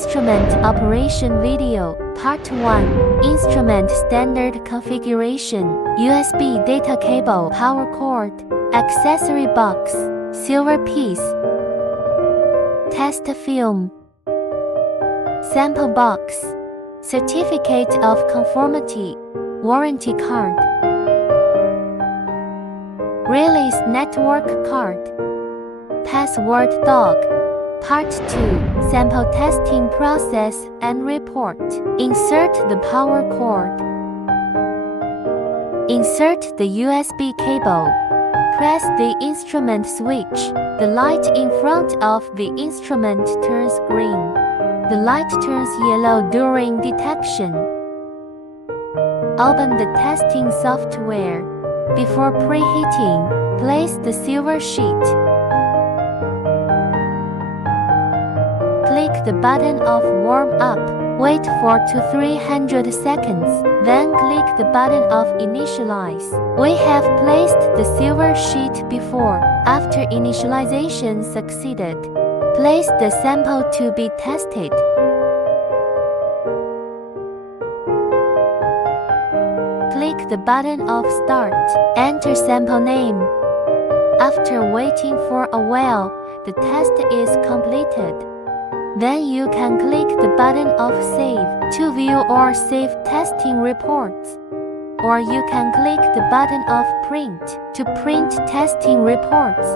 Instrument Operation Video, Part 1. Instrument Standard Configuration, USB Data Cable, Power Cord, Accessory Box, Silver Piece, Test Film, Sample Box, Certificate of Conformity, Warranty Card, Release Network Card, Password Dog. Part 2. Sample Testing Process and Report. Insert the power cord. Insert the USB cable. Press the instrument switch. The light in front of the instrument turns green. The light turns yellow during detection. Open the testing software. Before preheating, place the silver sheet. Click the button of Warm Up. Wait for 200 to 300 seconds. Then click the button of Initialize. We have placed the silver sheet before. After initialization succeeded, place the sample to be tested. Click the button of Start. Enter sample name. After waiting for a while, the test is completed. Then you can click the button of Save to view or save testing reports. Or you can click the button of Print to print testing reports.